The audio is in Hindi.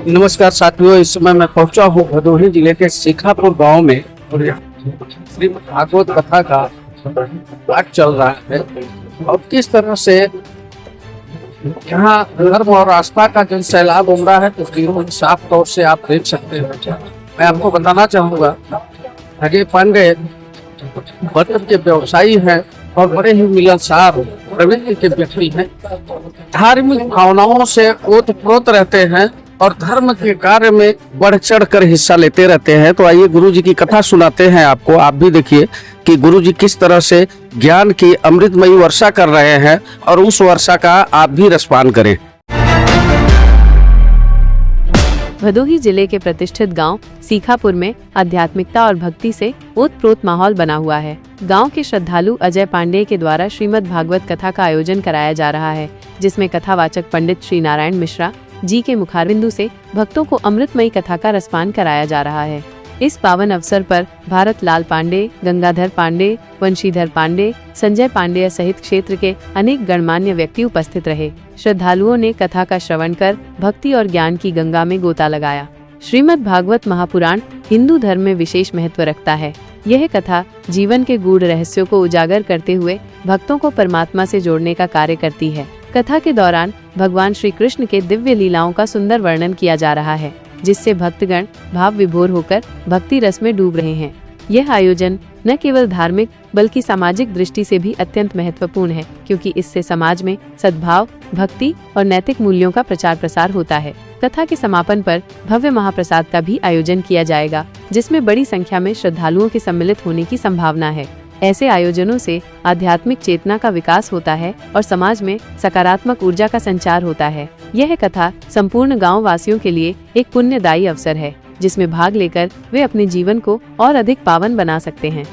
नमस्कार साथियों, इस समय मैं पहुंचा हूँ भदोही जिले के सीखापुर गांव में और यहाँ श्रीमद् भागवत कथा का पाठ चल रहा है और किस तरह से यहाँ धर्म और आस्था का जो सैलाब उमड़ रहा है तस्वीरों में साफ तौर से आप देख सकते हैं। मैं आपको बताना चाहूँगा, अजय पांडे बर्तन के व्यवसायी हैं और बड़े ही मिलनसार प्रवृत्ति के व्यक्ति हैं। धार्मिक भावनाओं से ओतप्रोत रहते हैं और धर्म के कार्य में बढ़ चढ़ कर हिस्सा लेते रहते हैं। तो आइए गुरु जी की कथा सुनाते हैं आपको। आप भी देखिए कि गुरु जी किस तरह से ज्ञान की अमृतमयी वर्षा कर रहे हैं और उस वर्षा का आप भी रसपान करें। भदोही जिले के प्रतिष्ठित गांव सीखापुर में आध्यात्मिकता और भक्ति से ओतप्रोत माहौल बना हुआ है। गांव के श्रद्धालु अजय पांडे के द्वारा श्रीमद् भागवत कथा का आयोजन कराया जा रहा है, जिसमें कथावाचक पंडित श्री नारायण मिश्रा जी के मुखारबिंदु से भक्तों को अमृतमयी कथा का रसपान कराया जा रहा है। इस पावन अवसर पर भारत लाल पांडे, गंगाधर पांडे, वंशीधर पांडे, संजय पांडे सहित क्षेत्र के अनेक गणमान्य व्यक्ति उपस्थित रहे। श्रद्धालुओं ने कथा का श्रवण कर भक्ति और ज्ञान की गंगा में गोता लगाया। श्रीमद् भागवत महापुराण हिंदू धर्म में विशेष महत्व रखता है। यह कथा जीवन के गूढ़ रहस्यों को उजागर करते हुए भक्तों को परमात्मा से जोड़ने का कार्य करती है। कथा के दौरान भगवान श्री कृष्ण के दिव्य लीलाओं का सुंदर वर्णन किया जा रहा है, जिससे भक्तगण भाव विभोर होकर भक्ति रस में डूब रहे हैं। यह आयोजन न केवल धार्मिक बल्कि सामाजिक दृष्टि से भी अत्यंत महत्वपूर्ण है, क्योंकि इससे समाज में सद्भाव, भक्ति और नैतिक मूल्यों का प्रचार प्रसार होता है। कथा के समापन पर भव्य महाप्रसाद का भी आयोजन किया जाएगा, जिसमें बड़ी संख्या में श्रद्धालुओं के सम्मिलित होने की संभावना है। ऐसे आयोजनों से आध्यात्मिक चेतना का विकास होता है और समाज में सकारात्मक ऊर्जा का संचार होता है। यह कथा संपूर्ण गांव वासियों के लिए एक पुण्यदायी अवसर है, जिसमें भाग लेकर वे अपने जीवन को और अधिक पावन बना सकते हैं।